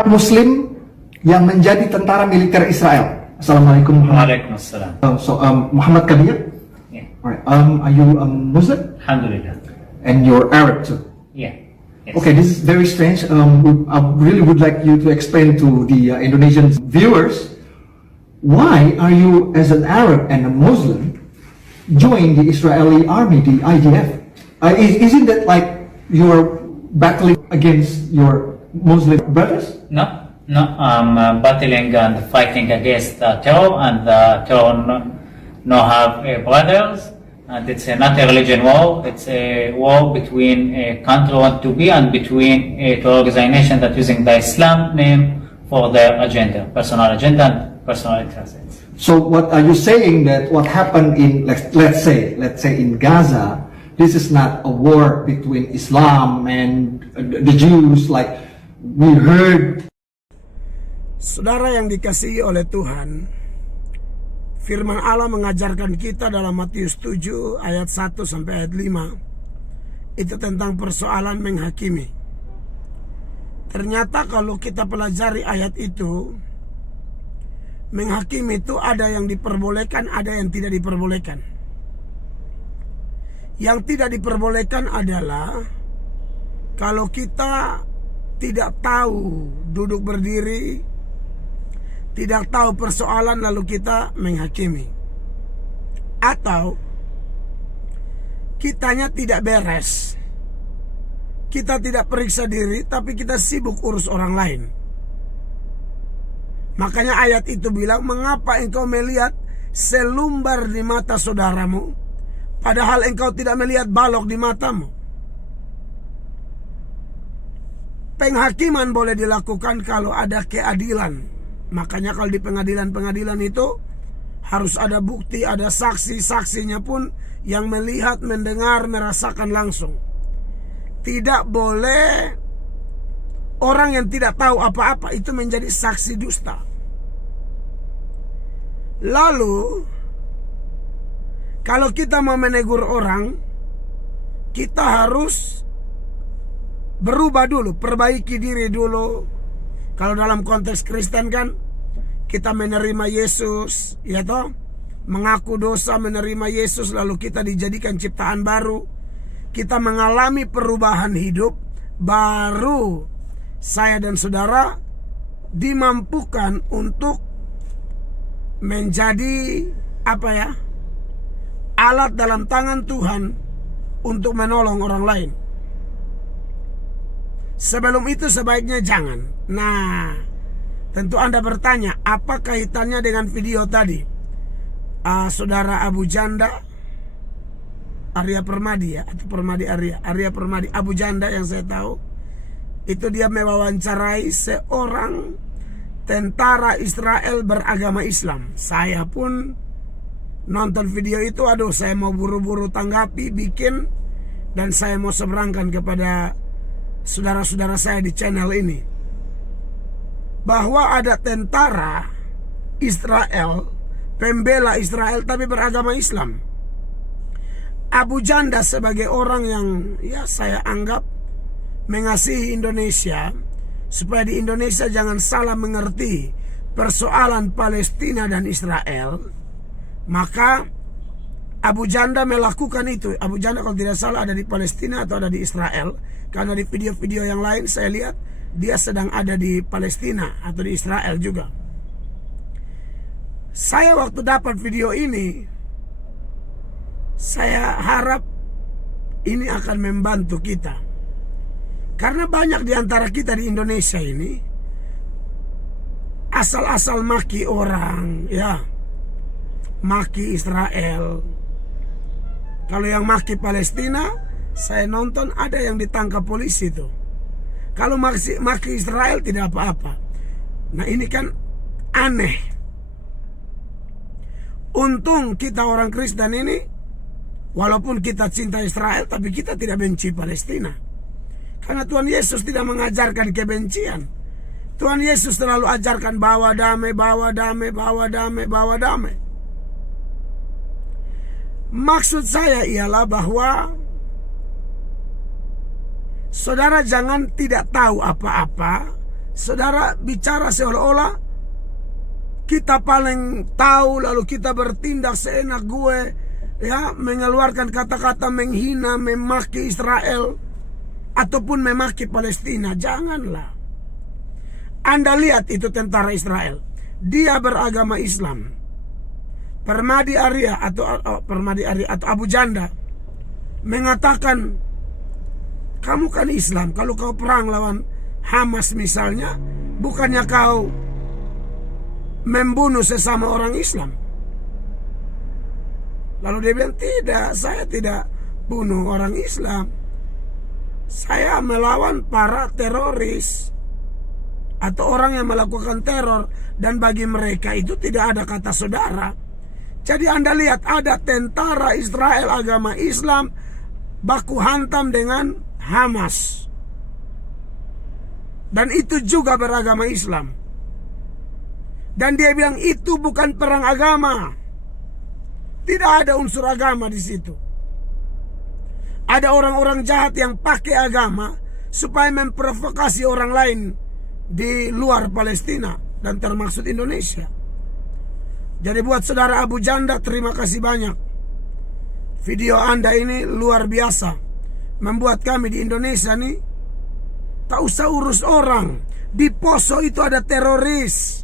Muslim yang menjadi tentara militer Israel. Assalamualaikum. Waalaikumsalam. Muhammad Kabir. Yeah. Alright. Are you Muslim? Alhamdulillah. And you're Arab too. Yeah. Yes. Okay, this is very strange. I really would like you to explain to the Indonesian viewers, why are you, as an Arab and a Muslim, join the Israeli army, the IDF? Isn't that like you're battling against your Muslim brothers? No, I'm battling and fighting against terror, and terror no have brothers, and it's not a religion war. It's a war between a country want to be and between a organization that using the Islam name for their agenda, personal agenda and personal interests. So what are you saying, that what happened in let's say in Gaza, this is not a war between Islam and the Jews like we heard? Saudara yang dikasihi oleh Tuhan, firman Allah mengajarkan kita dalam Matius 7 ayat 1 sampai ayat 5 itu tentang persoalan menghakimi. Ternyata kalau kita pelajari ayat itu, menghakimi itu ada yang diperbolehkan, ada yang tidak diperbolehkan. Yang tidak diperbolehkan adalah kalau kita tidak tahu duduk berdiri, tidak tahu persoalan lalu kita menghakimi, atau kitanya tidak beres, kita tidak periksa diri tapi kita sibuk urus orang lain. Makanya ayat itu bilang, mengapa engkau melihat selumbar di mata saudaramu padahal engkau tidak melihat balok di matamu? Penghakiman boleh dilakukan kalau ada keadilan. Makanya kalau di pengadilan itu harus ada bukti, ada saksi, saksinya pun yang melihat, mendengar, merasakan langsung. Tidak boleh orang yang tidak tahu apa-apa itu menjadi saksi dusta. Lalu kalau kita mau menegur orang, kita harus berubah dulu, perbaiki diri dulu. Kalau dalam konteks Kristen kan, kita menerima Yesus, ya toh, mengaku dosa, menerima Yesus, lalu kita dijadikan ciptaan baru. Kita mengalami perubahan hidup, baru saya dan saudara dimampukan untuk menjadi alat dalam tangan Tuhan untuk menolong orang lain. Sebelum itu sebaiknya jangan. Nah, tentu Anda bertanya, apa kaitannya dengan video tadi? Saudara Abu Janda, Arya Permadi ya, atau Permadi Arya Permadi, Abu Janda yang saya tahu, itu dia mewawancarai seorang tentara Israel beragama Islam. Saya pun nonton video itu, saya mau buru-buru tanggapi, bikin, dan saya mau seberangkan kepada saudara-saudara saya di channel ini, bahwa ada tentara Israel, pembela Israel tapi beragama Islam. Abu Janda sebagai orang yang saya anggap mengasihi Indonesia, supaya di Indonesia jangan salah mengerti persoalan Palestina dan Israel, maka Abu Janda melakukan itu. Abu Janda kalau tidak salah ada di Palestina atau ada di Israel, karena di video-video yang lain saya lihat dia sedang ada di Palestina atau di Israel juga. Saya waktu dapat video ini, saya harap ini akan membantu kita. Karena banyak di antara kita di Indonesia ini asal-asal maki orang, maki Israel. Kalau yang maki Palestina, saya nonton ada yang ditangkap polisi tuh. Kalau maki Israel tidak apa-apa. Nah ini kan aneh. Untung kita orang Kristen ini, walaupun kita cinta Israel, tapi kita tidak benci Palestina. Karena Tuhan Yesus tidak mengajarkan kebencian. Tuhan Yesus selalu ajarkan bawa damai, bawa damai, bawa damai, bawa damai. Maksud saya ialah bahwa saudara jangan tidak tahu apa-apa saudara bicara seolah-olah kita paling tahu, lalu kita bertindak seenak gue, ya, mengeluarkan kata-kata menghina, memaki Israel ataupun memaki Palestina. Janganlah. Anda lihat itu tentara Israel, dia beragama Islam. Permadi Arya atau Abu Janda mengatakan, kamu kan Islam, kalau kau perang lawan Hamas misalnya, bukannya kau membunuh sesama orang Islam? Lalu dia bilang, tidak, saya tidak bunuh orang Islam, saya melawan para teroris atau orang yang melakukan teror, dan bagi mereka itu tidak ada kata saudara. Jadi Anda lihat, ada tentara Israel agama Islam baku hantam dengan Hamas, dan itu juga beragama Islam. Dan dia bilang itu bukan perang agama. Tidak ada unsur agama di situ. Ada orang-orang jahat yang pakai agama supaya memprovokasi orang lain di luar Palestina dan termasuk Indonesia. Jadi buat saudara Abu Janda, terima kasih banyak. Video Anda ini luar biasa, membuat kami di Indonesia nih tak usah urus orang. Di Poso itu ada teroris.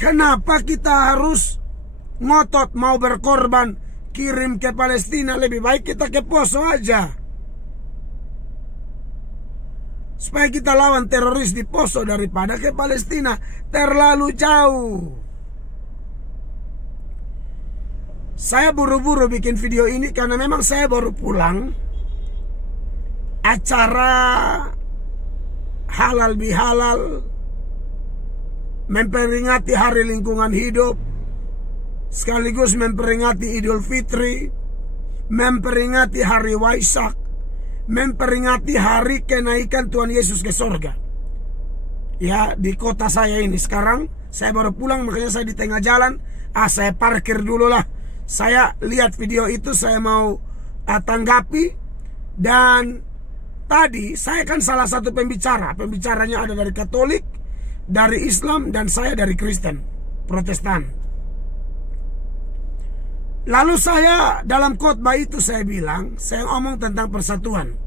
Kenapa kita harus ngotot mau berkorban kirim ke Palestina? Lebih baik kita ke Poso aja, supaya kita lawan teroris di Poso daripada ke Palestina. Terlalu jauh. Saya buru-buru bikin video ini karena memang saya baru pulang acara halal bihalal, memperingati Hari Lingkungan Hidup, sekaligus memperingati Idul Fitri, memperingati Hari Waisak, memperingati hari kenaikan Tuhan Yesus ke sorga. Ya, di kota saya ini sekarang, saya baru pulang, makanya saya di tengah jalan. Saya parkir dulu lah. Saya lihat video itu, saya mau tanggapi. Dan tadi saya kan salah satu pembicara. Pembicaranya ada dari Katolik, dari Islam, dan saya dari Kristen Protestan. Lalu saya dalam khotbah itu saya bilang, saya ngomong tentang persatuan.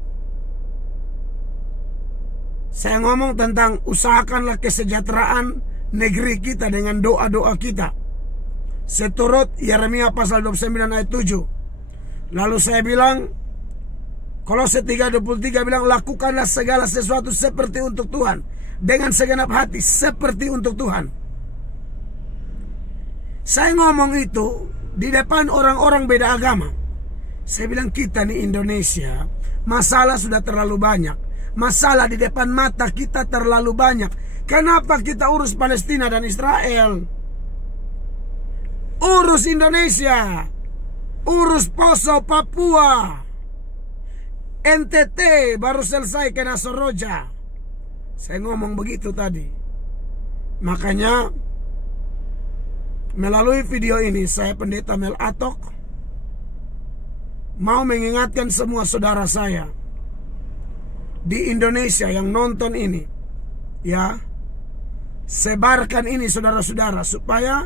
Saya ngomong tentang usahakanlah kesejahteraan negeri kita dengan doa-doa kita, seturut Yeremia pasal 29 ayat 7. Lalu saya bilang, Kolose 3:23 bilang, lakukanlah segala sesuatu seperti untuk Tuhan, dengan segenap hati seperti untuk Tuhan. Saya ngomong itu di depan orang-orang beda agama. Saya bilang, kita nih Indonesia, masalah sudah terlalu banyak. Masalah di depan mata kita terlalu banyak. Kenapa kita urus Palestina dan Israel? Urus Indonesia, urus Poso, Papua, NTT baru selesai kena Soroja. Saya ngomong begitu tadi. Makanya melalui video ini saya, Pendeta Mel Atok, mau mengingatkan semua saudara saya di Indonesia yang nonton ini, ya, sebarkan ini saudara-saudara, supaya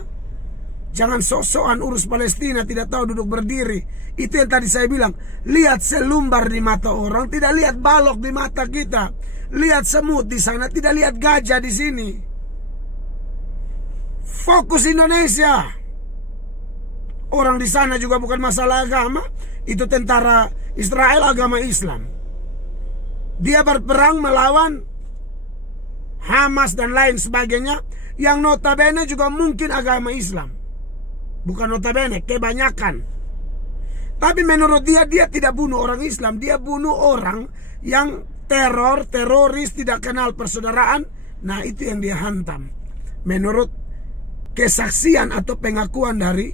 jangan sok-sokan urus Palestina, tidak tahu duduk berdiri. Itu yang tadi saya bilang, lihat selumbar di mata orang, tidak lihat balok di mata kita. Lihat semut di sana, tidak lihat gajah di sini. Fokus Indonesia. Orang di sana juga bukan masalah agama, itu tentara Israel agama Islam. Dia berperang melawan Hamas dan lain sebagainya, yang notabene juga mungkin agama Islam. Bukan notabene, kebanyakan. Tapi menurut dia, dia tidak bunuh orang Islam. Dia bunuh orang yang teroris, tidak kenal persaudaraan. Nah, itu yang dia hantam. Menurut kesaksian atau pengakuan dari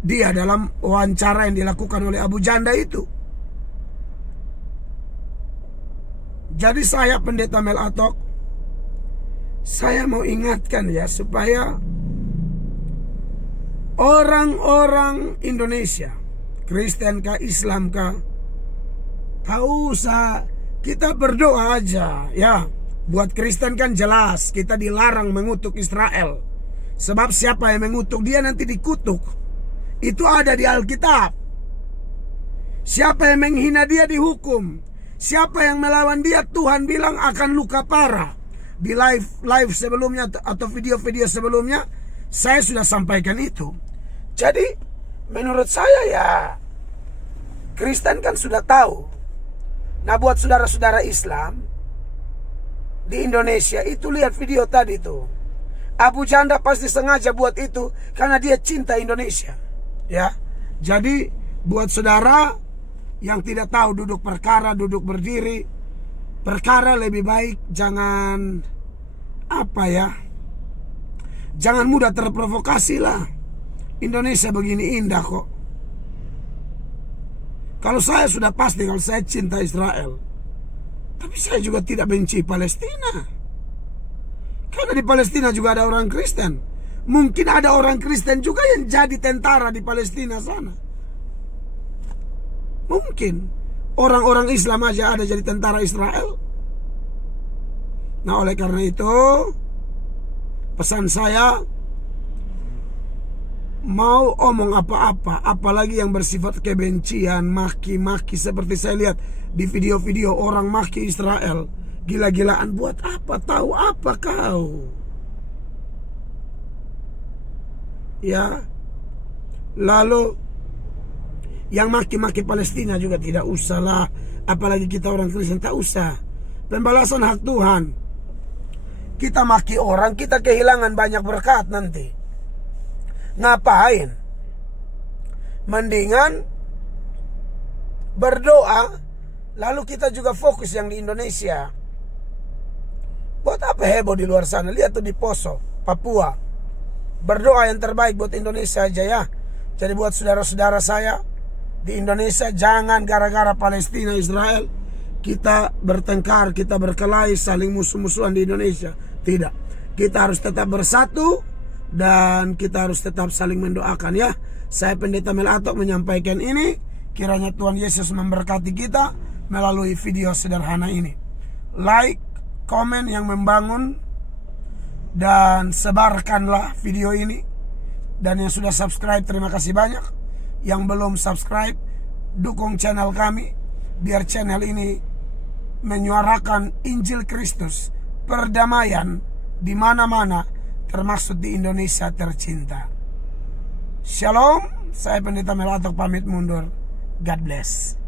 dia dalam wawancara yang dilakukan oleh Abu Janda itu. Jadi saya, Pendeta Mel Atok, saya mau ingatkan ya, supaya orang-orang Indonesia, Kristen kah, Islam kah, tak usah kita berdoa aja ya. Buat Kristen kan jelas kita dilarang mengutuk Israel. Sebab siapa yang mengutuk dia nanti dikutuk. Itu ada di Alkitab. Siapa yang menghina dia dihukum. Siapa yang melawan dia Tuhan bilang akan luka parah. Di live sebelumnya atau video-video sebelumnya saya sudah sampaikan itu. Jadi menurut saya ya Kristen kan sudah tahu. Nah buat saudara-saudara Islam di Indonesia itu lihat video tadi tuh. Abu Janda pasti sengaja buat itu karena dia cinta Indonesia. Ya. Jadi buat saudara yang tidak tahu duduk perkara, duduk berdiri, perkara lebih baik jangan jangan mudah terprovokasi lah. Indonesia begini indah kok. Kalau saya sudah pasti kalau saya cinta Israel. Tapi saya juga tidak benci Palestina. Karena di Palestina juga ada orang Kristen. Mungkin ada orang Kristen juga yang jadi tentara di Palestina sana. Mungkin. Orang-orang Islam aja ada jadi tentara Israel. Nah oleh karena itu pesan saya, mau omong apa-apa, apalagi yang bersifat kebencian, maki-maki seperti saya lihat di video-video orang maki Israel, gila-gilaan, buat apa? Tahu apa kau? Ya. Lalu yang maki-maki Palestina juga tidak usah lah, apalagi kita orang Kristen, tak usah. Pembalasan hak Tuhan. Kita maki orang, kita kehilangan banyak berkat nanti. Ngapain? Mendingan berdoa, lalu kita juga fokus yang di Indonesia. Buat apa heboh di luar sana? Lihat tuh di Poso, Papua. Berdoa yang terbaik buat Indonesia aja ya. Jadi buat saudara-saudara saya di Indonesia, jangan gara-gara Palestina Israel kita bertengkar, kita berkelahi, saling musuh-musuhan di Indonesia. Tidak. Kita harus tetap bersatu dan kita harus tetap saling mendoakan ya. Saya Pendeta Mel Atok menyampaikan ini. Kiranya Tuhan Yesus memberkati kita melalui video sederhana ini. Like, komen yang membangun, dan sebarkanlah video ini. Dan yang sudah subscribe, terima kasih banyak. Yang belum subscribe, dukung channel kami biar channel ini menyuarakan Injil Kristus, perdamaian di mana-mana, termasuk di Indonesia tercinta. Shalom, saya Pendeta Mel Atok pamit mundur. God bless.